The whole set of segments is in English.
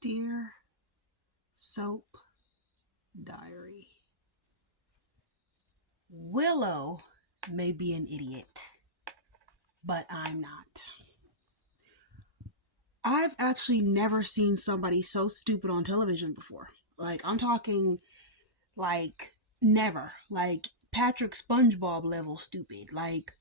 Dear Soap Diary, Willow may be an idiot, but I'm not. I've actually never seen somebody so stupid on television before. Like, I'm talking, like, never. Like, Patrick SpongeBob level stupid. Like,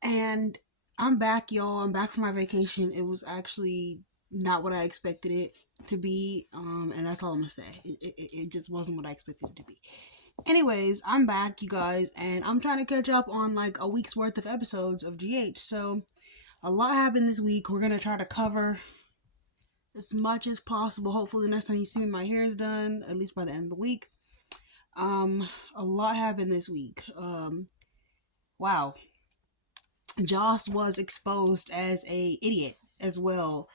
and I'm back, y'all. I'm back from my vacation. It was actually not what I expected it to be. And that's all I'm gonna say. It just wasn't what I expected it to be. Anyways, I'm back, you guys, and I'm trying to catch up on like a week's worth of episodes of GH. So, a lot happened this week. We're gonna try to cover as much as possible. Hopefully, next time you see me, my hair is done, at least by the end of the week. A lot happened this week. Wow. Joss was exposed as a idiot as well.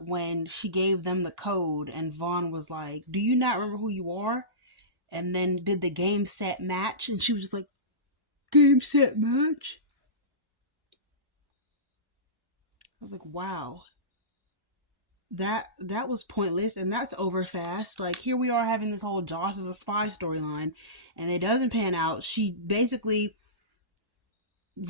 When she gave them the code, and Vaughn was like, "Do you not remember who you are?" And then did the game set match, and she was just like, "Game set match." I was like, "Wow, that was pointless, and that's over fast." Like, here we are having this whole Joss as a spy storyline, and it doesn't pan out. She basically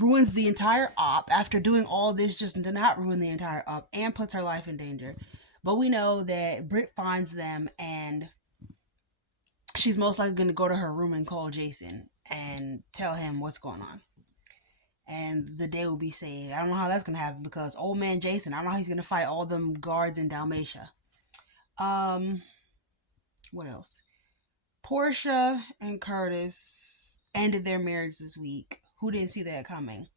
ruins the entire op after doing all this, just to not ruin the entire op, and puts her life in danger. But we know that Britt finds them, and she's most likely going to go to her room and call Jason and tell him what's going on. And the day will be saved. I don't know how that's going to happen because old man Jason, I don't know how he's going to fight all them guards in Dalmatia. What else? Portia and Curtis ended their marriage this week. Who didn't see that coming?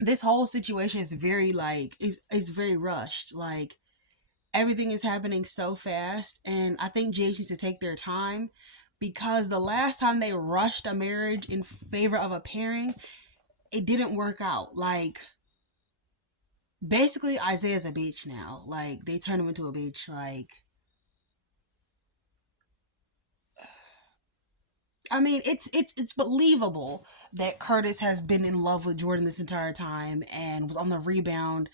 This whole situation is very like it's very rushed. Like, everything is happening so fast, and I think GH needs to take their time, because the last time they rushed a marriage in favor of a pairing, it didn't work out. Like, basically Isaiah's a bitch now. Like, they turned him into a bitch. Like, I mean, it's believable that Curtis has been in love with Jordan this entire time and was on the rebound,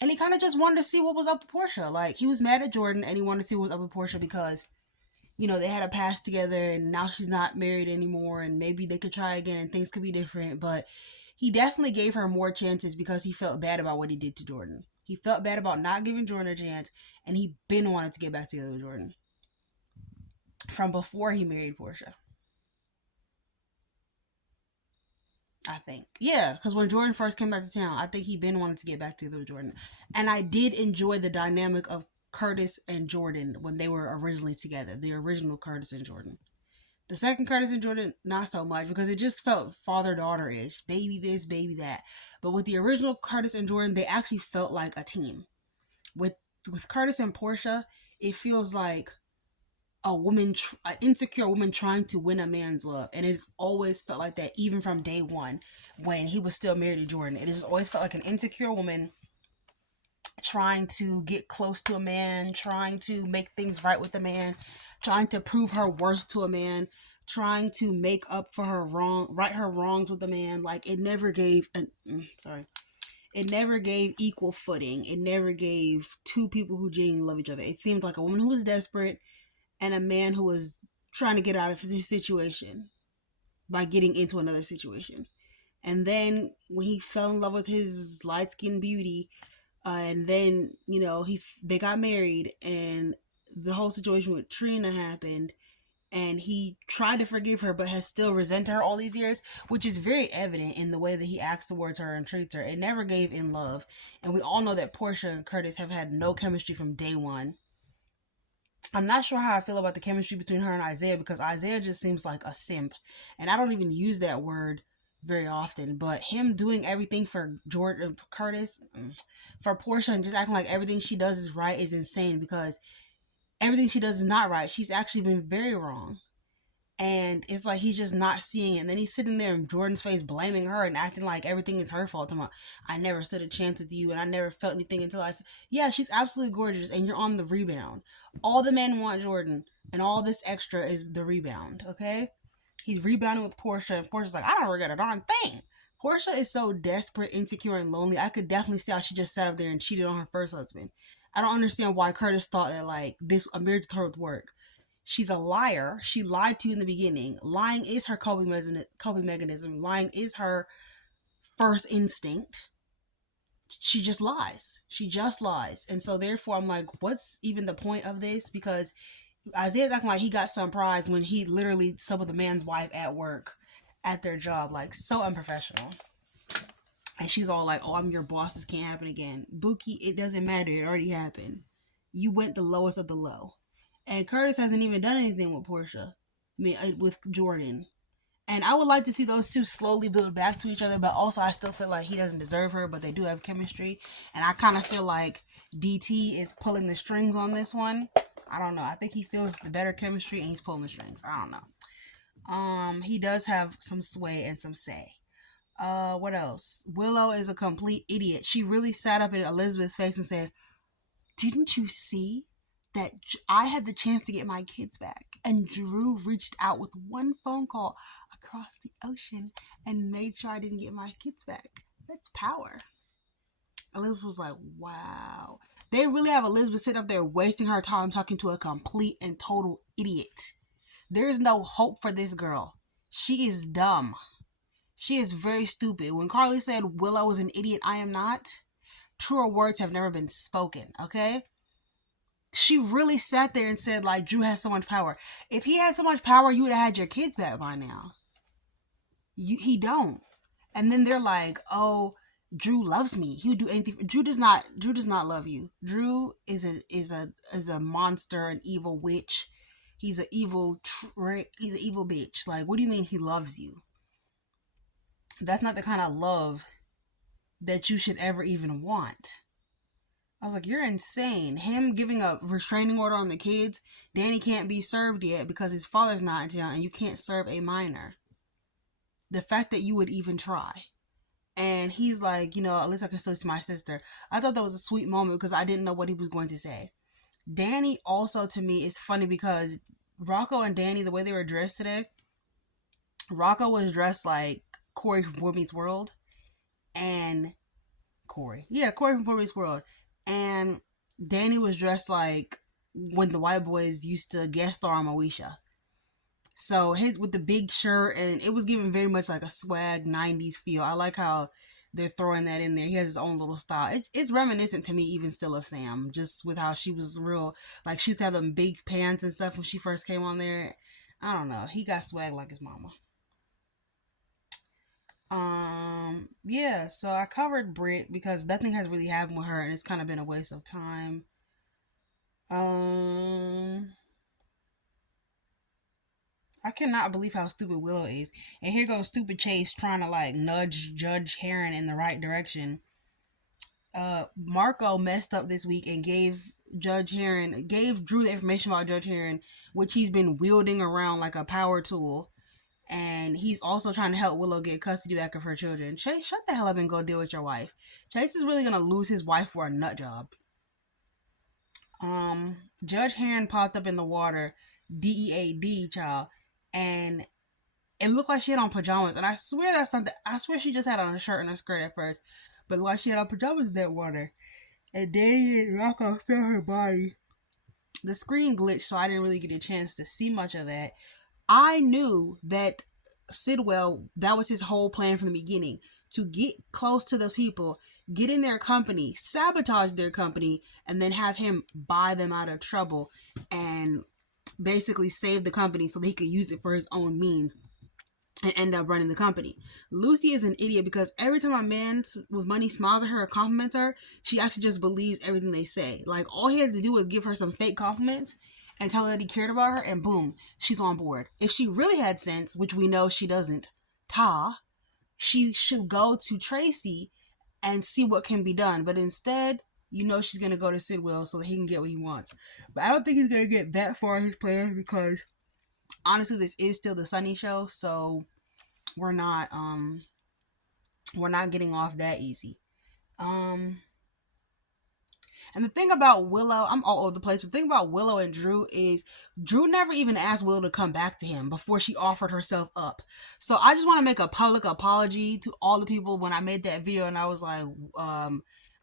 and he kind of just wanted to see what was up with Portia. Like, he was mad at Jordan and he wanted to see what was up with Portia because, they had a past together and now she's not married anymore, and maybe they could try again and things could be different. But he definitely gave her more chances because he felt bad about what he did to Jordan. He felt bad about not giving Jordan a chance, and he been wanted to get back together with Jordan from before he married Portia. I think. Yeah, because when Jordan first came back to town, I think he been wanting to get back together with Jordan. And I did enjoy the dynamic of Curtis and Jordan when they were originally together. The original Curtis and Jordan. The second Curtis and Jordan, not so much, because it just felt father-daughter-ish. Baby this, baby that. But with the original Curtis and Jordan, they actually felt like a team. With Curtis and Portia, it feels like an insecure woman trying to win a man's love. And it's always felt like that, even from day one when he was still married to Jordan. It has always felt like an insecure woman trying to get close to a man, trying to make things right with a man, trying to prove her worth to a man, trying to make up for right her wrongs with a man. Like, it never gave it never gave equal footing. It never gave two people who genuinely love each other. It seemed like a woman who was desperate and a man who was trying to get out of this situation by getting into another situation. And then when he fell in love with his light skinned beauty, and then they got married, and the whole situation with Trina happened, and he tried to forgive her but has still resented her all these years, which is very evident in the way that he acts towards her and treats her. It never gave in love, and we all know that Portia and Curtis have had no chemistry from day one. I'm not sure how I feel about the chemistry between her and Isaiah, because Isaiah just seems like a simp. And I don't even use that word very often. But him doing everything for Jordan Curtis, for Portia, and just acting like everything she does is right is insane, because everything she does is not right. She's actually been very wrong. And it's like he's just not seeing it. And then he's sitting there in Jordan's face blaming her and acting like everything is her fault. I never stood a chance with you and I never felt anything until Yeah, she's absolutely gorgeous and you're on the rebound. All the men want Jordan, and all this extra is the rebound, okay? He's rebounding with Portia, and Portia's like, I don't regret a darn thing. Portia is so desperate, insecure, and lonely. I could definitely see how she just sat up there and cheated on her first husband. I don't understand why Curtis thought that like this a marriage with her would work. She's a liar. She lied to you in the beginning. Lying is her coping mechanism. Lying is her first instinct. She just lies. She just lies. And so therefore I'm like, what's even the point of this? Because Isaiah's acting like he got some prize when he literally slept with a man's wife at work at their job. Like so unprofessional. And she's all like, oh, I'm your boss. This can't happen again. Buki, it doesn't matter. It already happened. You went the lowest of the low. And Curtis hasn't even done anything with Portia. I mean, with Jordan. And I would like to see those two slowly build back to each other, but also I still feel like he doesn't deserve her, but they do have chemistry. And I kind of feel like DT is pulling the strings on this one. I don't know. I think he feels the better chemistry and he's pulling the strings. I don't know. He does have some sway and some say. What else? Willow is a complete idiot. She really sat up in Elizabeth's face and said, didn't you see that I had the chance to get my kids back? And Drew reached out with one phone call across the ocean and made sure I didn't get my kids back. That's power. Elizabeth was like, wow. They really have Elizabeth sitting up there wasting her time talking to a complete and total idiot. There is no hope for this girl. She is dumb. She is very stupid. When Carly said Willow was an idiot, I am not. Truer words have never been spoken, okay? She really sat there and said, like, Drew has so much power. If he had so much power, you would have had your kids back by now. He don't. And then they're like, oh, Drew loves me. He would do anything. Drew does not love you. Drew is a monster, an evil witch. He's an evil trick. He's an evil bitch. Like, what do you mean he loves you? That's not the kind of love that you should ever even want. I was like, you're insane. Him giving a restraining order on the kids, Danny can't be served yet because his father's not in town and you can't serve a minor. The fact that you would even try. And he's like, at least I can still see my sister. I thought that was a sweet moment because I didn't know what he was going to say. Danny also, to me, is funny because Rocco and Danny, the way they were dressed today, Rocco was dressed like Corey from Boy Meets World. And Corey from Boy Meets World. And Danny was dressed like when the white boys used to guest star on Moesha. So his with the big shirt, and it was giving very much like a swag 90s feel. I like how they're throwing that in there. He has his own little style. It's reminiscent to me even still of Sam, just with how she was real, like she used to have them big pants and stuff when she first came on there. I don't know. He got swag like his mama. Yeah, so I covered Brit because nothing has really happened with her and it's kind of been a waste of time. Um, I cannot believe how stupid Willow is. And here goes stupid Chase trying to like nudge Judge Heron in the right direction. Marco messed up this week and gave Drew the information about Judge Heron, which he's been wielding around like a power tool. And he's also trying to help Willow get custody back of her children. Chase, shut the hell up and go deal with your wife. Chase is really gonna lose his wife for a nut job. Judge Heron popped up in the water, DEAD, child, and it looked like she had on pajamas. And I swear that's something. I swear she just had on a shirt and a skirt at first, but like she had on pajamas in that water. And then Rocco felt her body. The screen glitched, so I didn't really get a chance to see much of that. I knew that Sidwell, that was his whole plan from the beginning, to get close to the people, get in their company, sabotage their company, and then have him buy them out of trouble and basically save the company so that he could use it for his own means and end up running the company. Lucy is an idiot because every time a man with money smiles at her or compliments her, she actually just believes everything they say. Like, all he had to do was give her some fake compliments and tell her that he cared about her, and boom, she's on board. If she really had sense, which we know she doesn't, she should go to Tracy and see what can be done. But instead, she's going to go to Sidwell so that he can get what he wants. But I don't think he's going to get that far in his plans because honestly, this is still the Sunny show, so we're not getting off that easy. Um And the thing about Willow, I'm all over the place, but the thing about Willow and Drew is Drew never even asked Willow to come back to him before she offered herself up. So I just want to make a public apology to all the people when I made that video and I was like,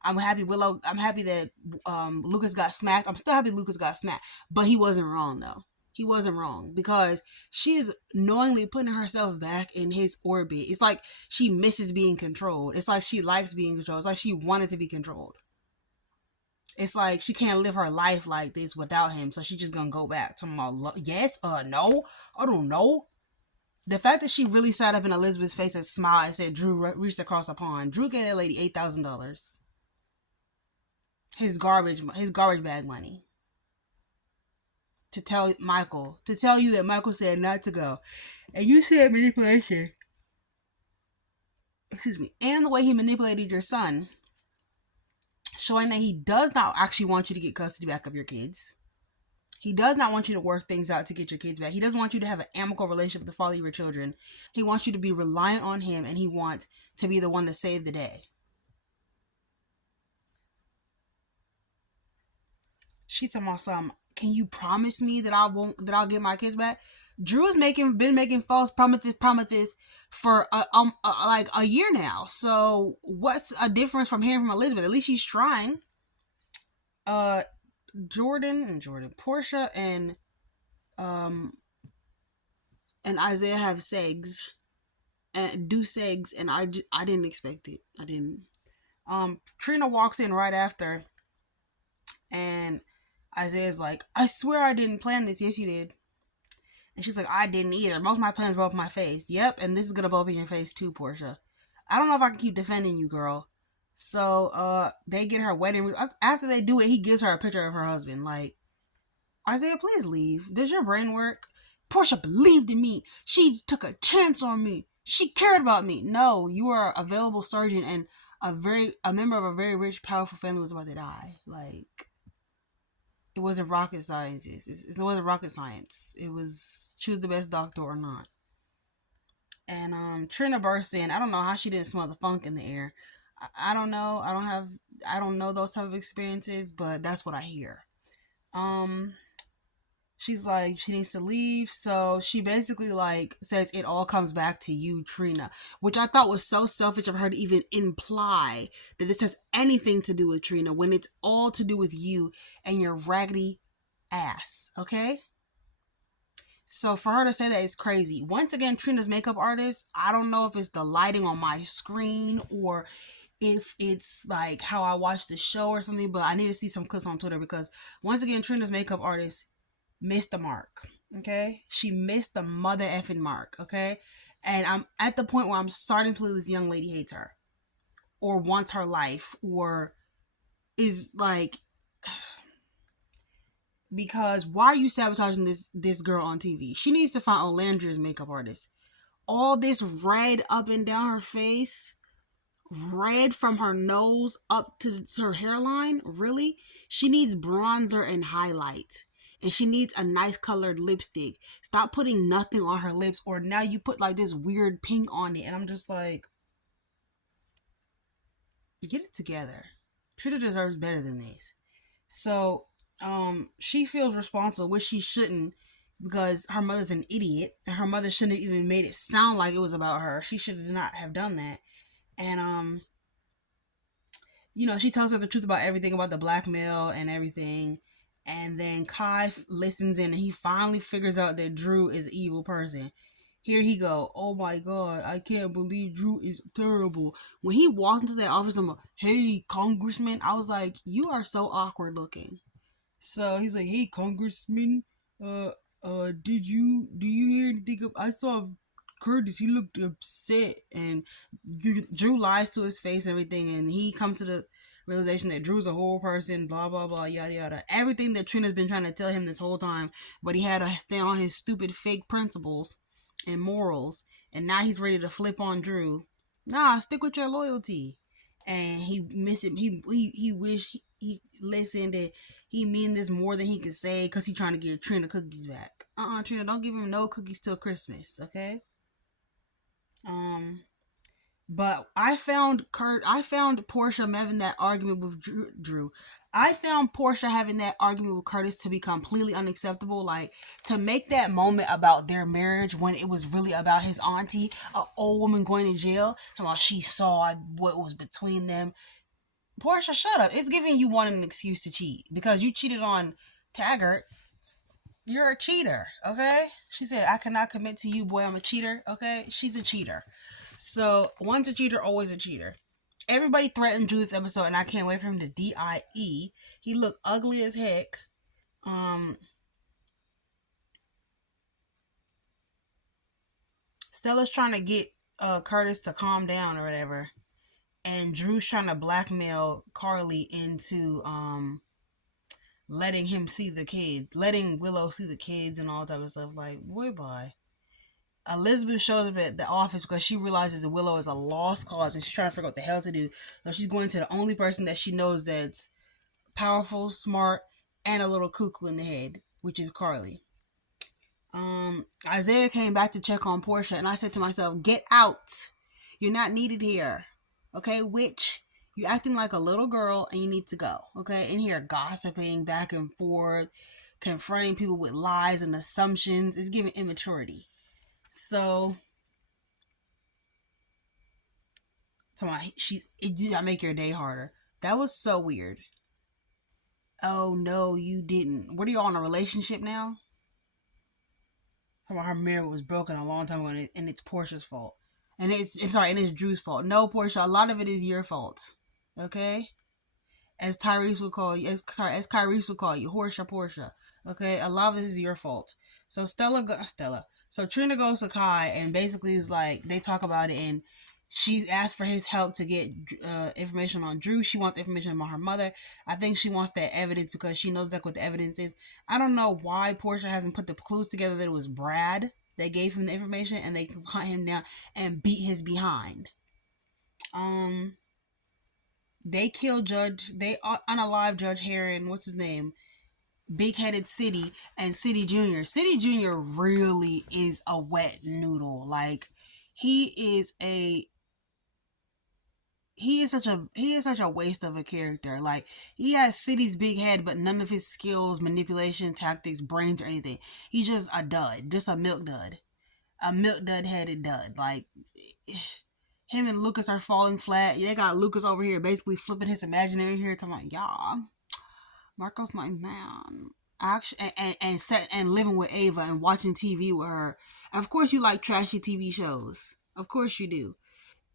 I'm happy Willow, I'm happy that Lucas got smacked. I'm still happy Lucas got smacked, but he wasn't wrong though. He wasn't wrong because she's knowingly putting herself back in his orbit. It's like she misses being controlled. It's like she likes being controlled. It's like she wanted to be controlled. It's like she can't live her life like this without him, so she's just gonna go back to my yes, no, I don't know. The fact that she really sat up in Elizabeth's face and smiled and said Drew reached across the pond. Drew gave that lady $8,000. His garbage bag money. To tell you that Michael said not to go. And you said manipulation. Excuse me. And the way he manipulated your son, showing that he does not actually want you to get custody back of your kids. He does not want you to work things out to get your kids back. He doesn't want you to have an amicable relationship with the father of your children. He wants you to be reliant on him, and he wants to be the one to save the day. She told my son, "Can you promise me that I'll get my kids back?" Drew's been making false promises for like a year now. So what's a difference from hearing from Elizabeth? At least she's trying. Portia and Isaiah have segs and do segs, and I didn't expect it. I didn't. Trina walks in right after, and Isaiah's like, "I swear I didn't plan this." "Yes, you did." And she's like, "I didn't either. Most of my plans blow up in my face." "Yep, and this is gonna blow up in your face too, Portia. I don't know if I can keep defending you, girl." So, they get her wedding. After they do it, he gives her a picture of her husband. Like, Isaiah, please leave. Does your brain work? Portia believed in me. She took a chance on me. She cared about me. No, you are a available surgeon and a member of a very rich, powerful family was about to die. Like, it wasn't rocket science. It wasn't rocket science. It was choose the best doctor or not. And Trina burst in. I don't know how she didn't smell the funk in the air. I don't know. I don't know those type of experiences, but that's what I hear. She's like, she needs to leave, so she basically like says it all comes back to you, Trina, which I thought was so selfish of her to even imply that this has anything to do with Trina when it's all to do with you and your raggedy ass, okay? So for her to say that is crazy. Once again, Trina's makeup artist, I don't know if it's the lighting on my screen or if it's like how I watch the show or something, but I need to see some clips on Twitter because once again, Trina's makeup artist missed the mark. Okay, she missed the mother effing mark. Okay, and I'm at the point where I'm starting to believe this young lady hates her, or wants her life, or is like, because why are you sabotaging this girl on TV? She needs to find Olandria's makeup artist. All this red up and down her face, red from her nose up to her hairline. Really, she needs bronzer and highlight. And she needs a nice colored lipstick. Stop putting nothing on her lips, or now you put like this weird pink on it. And I'm just like, get it together. Trina deserves better than this. So, she feels responsible, which she shouldn't, because her mother's an idiot, and her mother shouldn't have even made it sound like it was about her. She should not have done that. And, she tells her the truth about everything, about the blackmail and everything. And then Kai listens in and he finally figures out that Drew is an evil person. Here he go. "Oh my God, I can't believe Drew is terrible." When he walked into that office, I'm like, "Hey, Congressman." I was like, you are so awkward looking. So he's like, "Hey, Congressman, do you hear anything I saw Curtis, he looked upset," and Drew lies to his face and everything, and he comes to the realization that Drew's a whole person, blah blah blah, yada yada, everything that Trina's been trying to tell him this whole time, but he had to stand on his stupid fake principles and morals, and now he's ready to flip on Drew. Nah, stick with your loyalty. And he miss him. He wish he listened, and he mean this more than he can say because he trying to get Trina cookies back. Trina, don't give him no cookies till Christmas, okay? Um, But I found Portia having that argument with Drew. I found Portia having that argument with Curtis to be completely unacceptable. Like, to make that moment about their marriage when it was really about his auntie, an old woman going to jail, while she saw what was between them. Portia, shut up. It's giving you one an excuse to cheat because you cheated on Taggart. You're a cheater, okay? She said, I cannot commit to you, boy, I'm a cheater, okay? She's a cheater. So, once a cheater, always a cheater. Everybody threatened Drew this episode, and I can't wait for him to die. He looked ugly as heck. Um, Stella's trying to get Curtis to calm down or whatever. And Drew's trying to blackmail Carly into letting him see the kids, letting Willow see the kids and all type of stuff. Like, boy, bye. Elizabeth shows up at the office because she realizes that Willow is a lost cause and she's trying to figure out what the hell to do. So she's going to the only person that she knows that's powerful, smart, and a little cuckoo in the head, which is Carly. Isaiah came back to check on Portia, and I said to myself, "Get out! You're not needed here. Okay, witch? You're acting like a little girl, and you need to go. Okay, in here gossiping back and forth, confronting people with lies and assumptions. It's giving immaturity." So, come on, it did not make your day harder. That was so weird. Oh no, you didn't. What are you all in a relationship now? Her mirror was broken a long time ago, and it's Portia's fault. And it's Drew's fault. No, Portia, a lot of it is your fault. Okay? As Tyrese would call you, as Kyrese would call you, Portia. Okay, a lot of this is your fault. So So Trina goes to Kai and basically is like they talk about it, and she asked for his help to get information on Drew. She wants information about her mother. I think she wants that evidence because she knows like what the evidence is. I don't know why Portia hasn't put the clues together that it was Brad that gave him the information and they can hunt him down and beat his behind. Um, they killed they unalive Judge Heron, what's his name? Big Headed City and City Junior. City Junior really is a wet noodle. Like, he is a he is such a waste of a character. Like, he has City's big head, but none of his skills, manipulation, tactics, brains, or anything. He's just a dud, just a milk dud headed dud. Like, him and Lucas are falling flat. They got Lucas over here basically flipping his imaginary hair, talking about, yeah, Marco's my man. Actually, and living with Ava and watching TV with her. Of course, you like trashy TV shows. Of course, you do.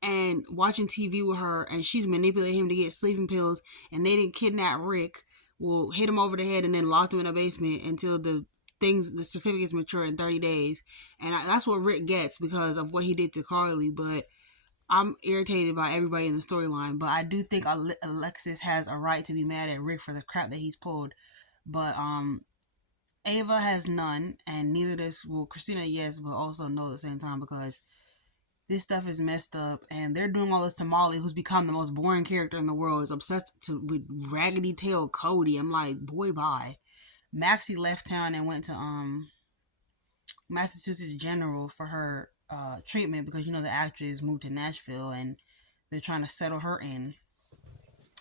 And watching TV with her, and she's manipulating him to get sleeping pills, and they didn't kidnap Rick. Will hit him over the head and then lock him in a basement until the certificates mature in 30 days. And that's what Rick gets because of what he did to Carly. But I'm irritated by everybody in the storyline, but I do think Alexis has a right to be mad at Rick for the crap that he's pulled. But Ava has none, and neither does Christina. Yes, but also no at the same time because this stuff is messed up, and they're doing all this to Molly, who's become the most boring character in the world. Is obsessed with Raggedy Tail Cody. I'm like, boy, bye. Maxie left town and went to Massachusetts General for her treatment because the actress moved to Nashville and they're trying to settle her in.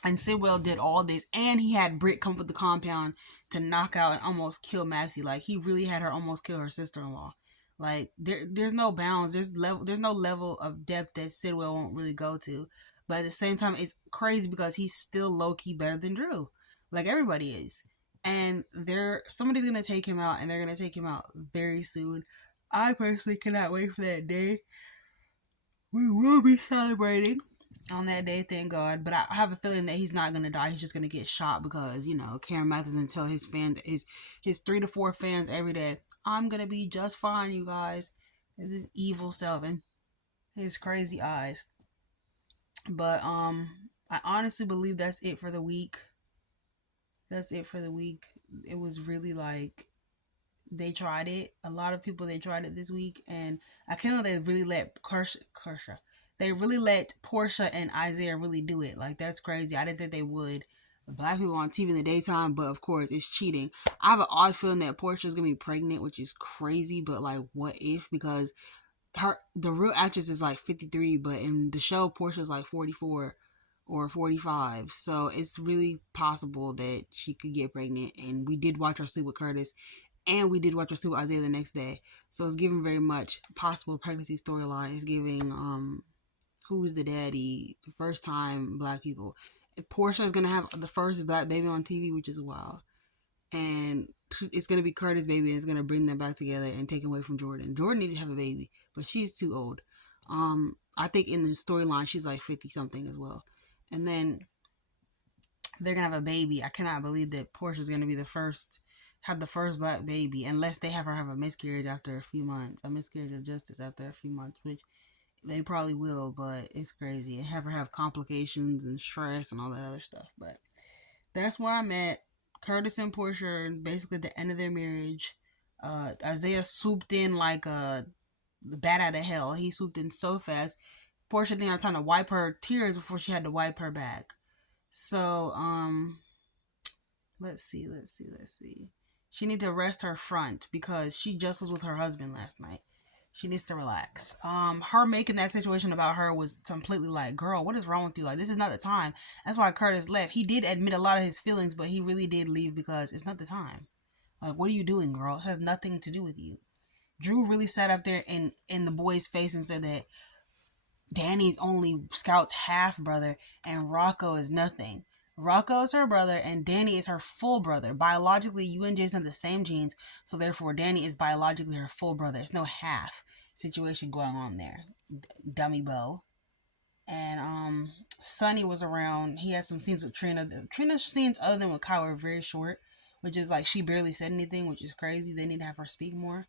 And Sidwell did all this, and he had Britt come with the compound to knock out and almost kill Maxie. Like, he really had her almost kill her sister-in-law. Like, there's no bounds. There's no level of depth that Sidwell won't really go to. But at the same time, it's crazy because he's still low key better than Drew. Like, everybody is. And somebody's gonna take him out, and they're gonna take him out very soon. I personally cannot wait for that day. We will be celebrating on that day, thank God. But I have a feeling that he's not gonna die. He's just gonna get shot because Karen Matheson tell his fans, his 3 to 4 fans every day, "I'm gonna be just fine, you guys." This evil self and his crazy eyes. But I honestly believe that's it for the week. That's it for the week. It was really like they tried it. A lot of people they tried it this week, and I can't know they really let Kersha. They really let Portia and Isaiah really do it. Like, that's crazy. I didn't think they would. Black people on TV in the daytime, but of course it's cheating. I have an odd feeling that Portia's gonna be pregnant, which is crazy. But like, what if? Because The real actress is like 53, but in the show Portia's like 44 or 45. So it's really possible that she could get pregnant. And we did watch her sleep with Curtis, and we did watch her sleep with Isaiah the next day. So it's giving very much possible pregnancy storyline. It's giving who's the daddy, the first time black people. Portia is gonna have the first black baby on TV, which is wild. And it's gonna be Curtis' baby, and it's gonna bring them back together and take away from Jordan. Jordan needed to have a baby, but she's too old. I think in the storyline she's like 50 something as well. And then they're gonna have a baby. I cannot believe that Portia's gonna be the first, have the first black baby, unless they have her have a miscarriage after a few months, a miscarriage of justice after a few months, which they probably will, but it's crazy. And have her have complications and stress and all that other stuff. But that's where I'm at. Curtis and Portia, basically at the end of their marriage. Isaiah swooped in like the bat out of hell. He swooped in so fast. Portia didn't have time to wipe her tears before she had to wipe her back. So, let's see. She need to rest her front because she just was with her husband last night. She needs to relax. Her making that situation about her was completely like, girl, what is wrong with you? Like, this is not the time. That's why Curtis left. He did admit a lot of his feelings, but he really did leave because it's not the time. Like, what are you doing, girl? It has nothing to do with you. Drew really sat up there in the boy's face and said that Danny's only Scout's half brother and Rocco is nothing. Rocco is her brother and Danny is her full brother. Biologically, you and Jason have the same genes, so therefore Danny is biologically her full brother. It's no half situation going on there. Dummy Bo. And Sonny was around. He had some scenes with Trina. Trina's scenes other than with Kyle were very short, which is like she barely said anything, which is crazy. They need to have her speak more.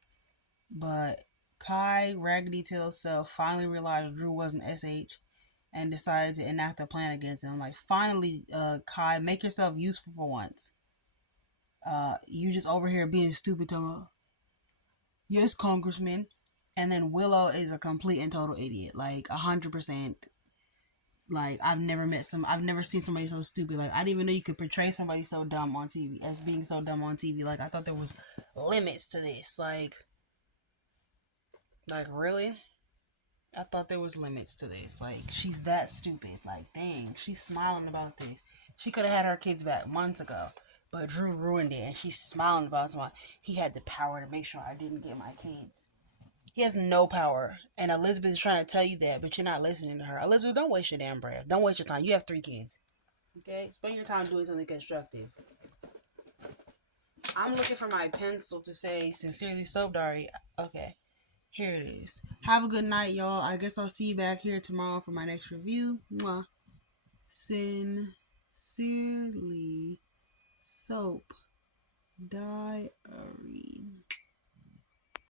But Kai, Raggedy Tail's self, finally realized Drew wasn't SH and decided to enact a plan against him. Like, finally, Kai, make yourself useful for once. You just over here being stupid to yes, Congressman. And then Willow is a complete and total idiot. Like, 100%. Like, I've never seen somebody so stupid. Like, I didn't even know you could portray somebody so dumb on TV, as being so dumb on TV. Like, I thought there was limits to this. Like, really? I thought there was limits to this. Like, she's that stupid. Like, dang, she's smiling about this. She could have had her kids back months ago, but Drew ruined it, and she's smiling about it. He had the power to make sure I didn't get my kids. He has no power, and Elizabeth is trying to tell you that, but you're not listening to her. Elizabeth, don't waste your damn breath. Don't waste your time. You have 3 kids. Okay? Spend your time doing something constructive. I'm looking for my pencil to say, sincerely Soap Diary. Okay. Here it is. Have a good night, y'all. I guess I'll see you back here tomorrow for my next review. Mwah. Sincerely Soap Diary.